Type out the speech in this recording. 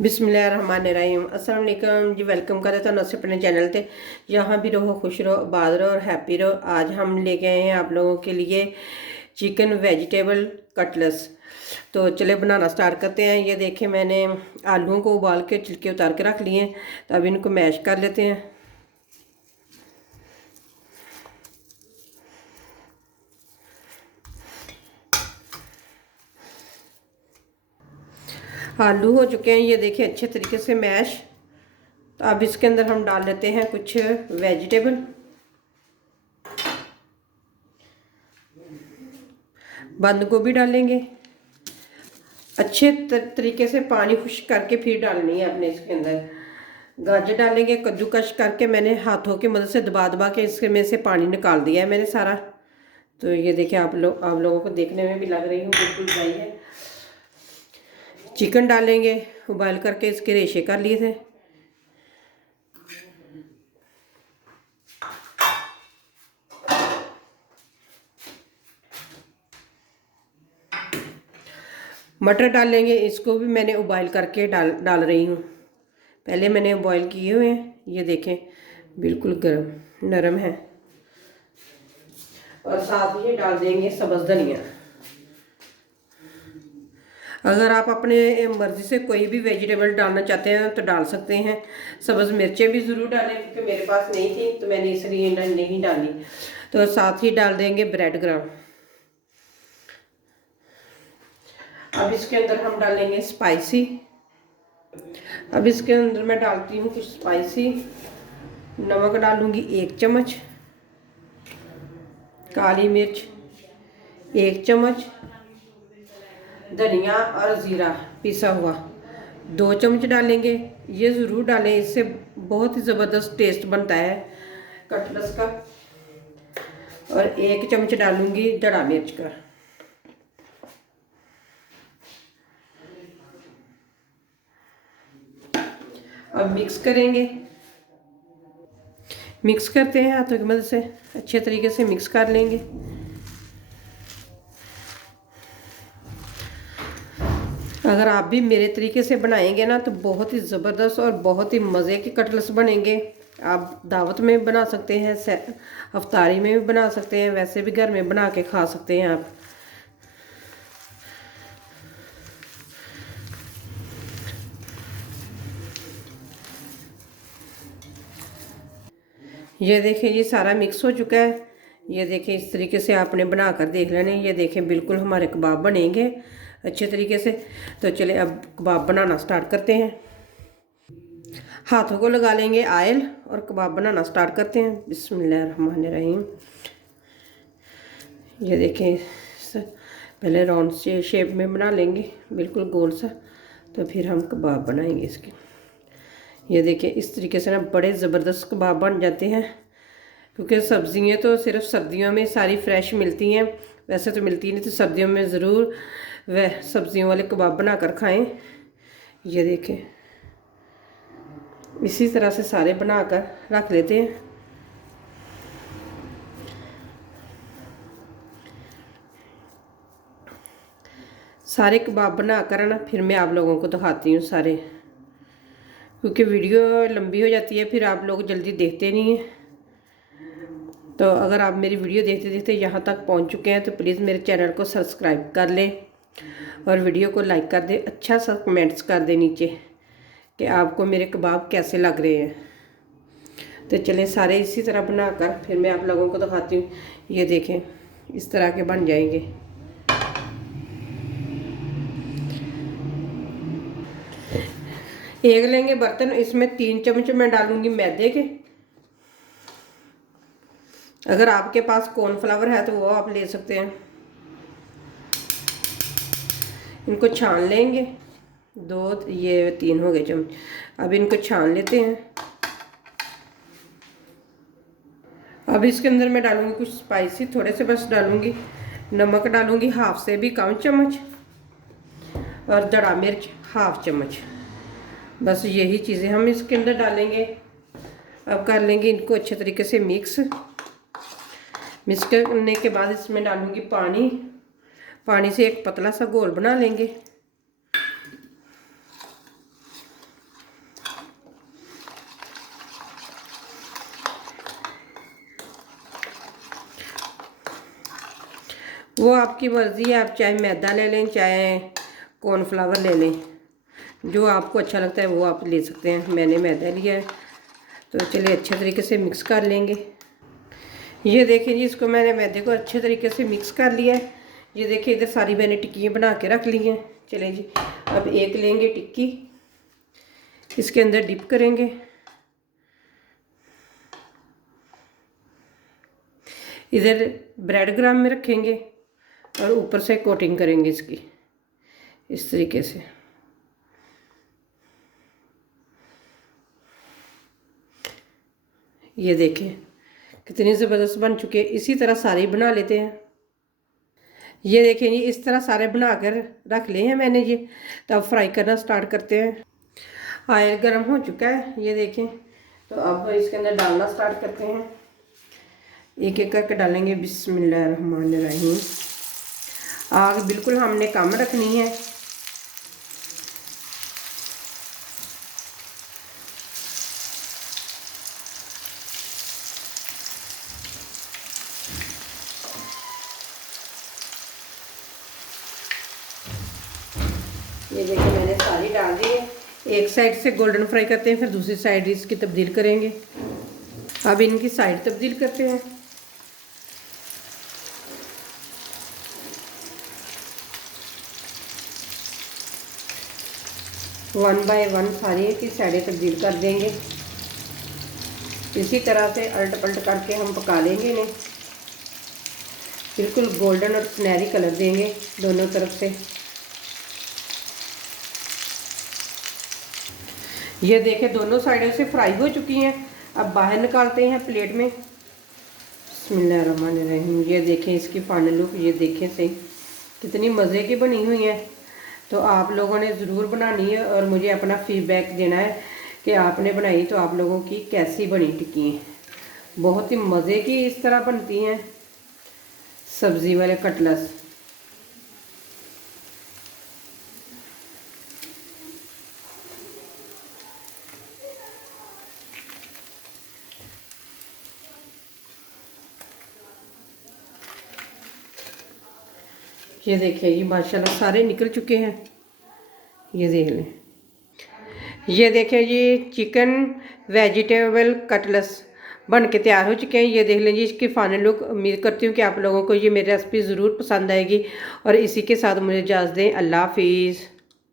बिस्मिल्लाहिर्रहमानिर्रहीम अस्सलाम वालेकुम जी। वेलकम करे तो नसे अपने चैनल पे। यहाँ भी रहो, खुश रहो, आबाद रहो और हैप्पी रहो। आज हम लेके आए हैं आप लोगों के लिए चिकन वेजिटेबल कटलेट्स। तो चले बनाना स्टार्ट करते हैं। ये देखें, मैंने आलूओं को उबाल के छिलके उतार के रख लिए हैं। तो अब इनको मैश कर लेते हैं। आलू हो चुके हैं, ये देखिए अच्छे तरीके से मैश। तो अब इसके अंदर हम डाल लेते हैं कुछ वेजिटेबल। बंद गोभी डालेंगे। अच्छे तरीके से पानी खुश्क करके फिर डालनी है अपने इसके अंदर। गाजर डालेंगे, कद्दूकश करके मैंने हाथों की मदद से दबा दबा के इसके में से पानी निकाल दिया है मैंने सारा। तो ये देखिए, आप लोगों को देखने में भी लग रही हूँ बिल्कुल ड्राई है। चिकन डालेंगे, उबाल करके इसके रेशे कर लिए थे। मटर डालेंगे, इसको भी मैंने उबाइल करके डाल रही हूँ। पहले मैंने बॉईल किए हुए हैं, ये देखें बिल्कुल गर्म नरम है। और साथ ही डाल देंगे सब्ज़ धनिया। अगर आप अपने मर्ज़ी से कोई भी वेजिटेबल डालना चाहते हैं तो डाल सकते हैं। सब्ज़ मिर्चें भी ज़रूर डालें, क्योंकि मेरे पास नहीं थी तो मैंने इसलिए नहीं डाली। तो साथ ही डाल देंगे ब्रेड ग्राम। अब इसके अंदर हम डालेंगे स्पाइसी। अब इसके अंदर मैं डालती हूँ कुछ स्पाइसी। नमक डालूँगी 1 चम्मच, काली मिर्च 1 चम्मच, धनिया और ज़ीरा पिसा हुआ 2 चम्मच डालेंगे। ये ज़रूर डालें, इससे बहुत ही ज़बरदस्त टेस्ट बनता है कटलेट्स का। और 1 चम्मच डालूँगी दड़ा मिर्च का। अब मिक्स करेंगे। मिक्स करते हैं हाथों की मदद से, अच्छे तरीके से मिक्स कर लेंगे। अगर आप भी मेरे तरीके से बनाएंगे ना तो बहुत ही ज़बरदस्त और बहुत ही मज़े के कटलेट्स बनेंगे। आप दावत में बना सकते हैं, अफ्तारी में भी बना सकते हैं, वैसे भी घर में बना के खा सकते हैं आप। ये देखिए, ये सारा मिक्स हो चुका है। ये देखिए, इस तरीके से आपने बना कर देख लेने। ये देखें बिल्कुल हमारे कबाब बनेंगे अच्छे तरीके से। तो चले अब कबाब बनाना स्टार्ट करते हैं। हाथों को लगा लेंगे ऑयल और कबाब बनाना स्टार्ट करते हैं। बिस्मिल्लाहिर्रहमानिर्रहीम। ये देखें, पहले राउंड से शेप में बना लेंगे बिल्कुल गोल सा, तो फिर हम कबाब बनाएंगे इसके। ये देखिए, इस तरीके से ना बड़े ज़बरदस्त कबाब बन जाते हैं। क्योंकि सब्ज़ियाँ तो सिर्फ सर्दियों में सारी फ्रेश मिलती हैं, वैसे तो मिलती नहीं। तो सर्दियों में ज़रूर वह सब्ज़ियों वाले कबाब बना कर खाएँ। ये देखें, इसी तरह से सारे बना कर रख लेते हैं। सारे कबाब बना कर ना फिर मैं आप लोगों को दिखाती हूँ सारे, क्योंकि वीडियो लंबी हो जाती है, फिर आप लोग जल्दी देखते नहीं हैं। तो अगर आप मेरी वीडियो देखते देखते यहाँ तक पहुँच चुके हैं तो प्लीज़ मेरे चैनल को सब्सक्राइब कर लें और वीडियो को लाइक कर दें। अच्छा सा कमेंट्स कर दें नीचे कि आपको मेरे कबाब कैसे लग रहे हैं। तो चलें, सारे इसी तरह बनाकर फिर मैं आप लोगों को दिखाती हूँ। ये देखें, इस तरह के बन जाएंगे। एक लेंगे बर्तन, इसमें 3 चम्मच मैं डालूंगी मैदे के। अगर आपके पास कॉर्नफ्लावर है तो वो आप ले सकते हैं। इनको छान लेंगे। 2 ये 3 हो गए चम्मच। अब इनको छान लेते हैं। अब इसके अंदर मैं डालूंगी कुछ स्पाइसी, थोड़े से बस डालूंगी। नमक डालूंगी 1/2 से भी कम चम्मच, और दड़ा मिर्च 1/2 चम्मच। बस यही चीज़ें हम इसके अंदर डालेंगे। अब कर लेंगे इनको अच्छे तरीके से मिक्स करने के बाद इसमें डालूंगी पानी। पानी से एक पतला सा घोल बना लेंगे। वो आपकी मर्ज़ी है, आप चाहे मैदा ले लें चाहे कॉर्नफ्लावर ले लें, जो आपको अच्छा लगता है वो आप ले सकते हैं। मैंने मैदा लिया है। तो चलिए अच्छे तरीके से मिक्स कर लेंगे। ये देखिए जी, इसको मैंने मैदे को अच्छे तरीके से मिक्स कर लिया है। ये देखिए इधर सारी मैंने टिक्कियाँ बना के रख ली हैं। चलें जी, अब एक लेंगे टिक्की, इसके अंदर डिप करेंगे। इधर ब्रेड ग्राम में रखेंगे और ऊपर से कोटिंग करेंगे इसकी इस तरीके से। ये देखें कितनी ज़बरदस्त बन चुके हैं। इसी तरह सारे बना लेते हैं। ये देखें जी, इस तरह सारे बना कर रख लिए हैं मैंने जी। तो अब फ्राई करना स्टार्ट करते हैं। ऑयल गर्म हो चुका है, ये देखें। तो अब इसके अंदर डालना स्टार्ट करते हैं। एक एक करके डालेंगे। बिस्मिल्लाहिर्रहमानिर्रहीम। आग बिल्कुल हमने कम रखनी है। ये देखिए मैंने सारी डाल दी है। एक साइड से गोल्डन फ्राई करते हैं, फिर दूसरी साइड इसकी तब्दील करेंगे। अब इनकी साइड तब्दील करते हैं। वन बाय वन सारी की साइडें तब्दील कर देंगे। इसी तरह से उलट पलट करके हम पका लेंगे इन्हें। बिल्कुल गोल्डन और सुनहरी कलर देंगे दोनों तरफ से। ये देखें दोनों साइडों से फ्राई हो चुकी हैं। अब बाहर निकालते हैं प्लेट में। बिस्मिल्लाहिर्रहमानिर्रहीम। ये देखें इसकी फाइनल लुक, ये देखें सही कितनी मज़े की बनी हुई है। तो आप लोगों ने ज़रूर बनानी है और मुझे अपना फीडबैक देना है कि आपने बनाई तो आप लोगों की कैसी बनी टिक्की। बहुत ही मज़े की इस तरह बनती हैं सब्ज़ी वाले कटलेट्स। ये देखिए ये माशाल्लाह सारे निकल चुके हैं। ये देख लें। ये देखें जी चिकन वेजिटेबल कटलेट्स बन के तैयार हो चुके हैं। ये देख लें जी इसकी फाइनल लुक। उम्मीद करती हूँ कि आप लोगों को ये मेरी रेसिपी ज़रूर पसंद आएगी। और इसी के साथ मुझे इजाज़त दें। अल्लाह हाफिज़।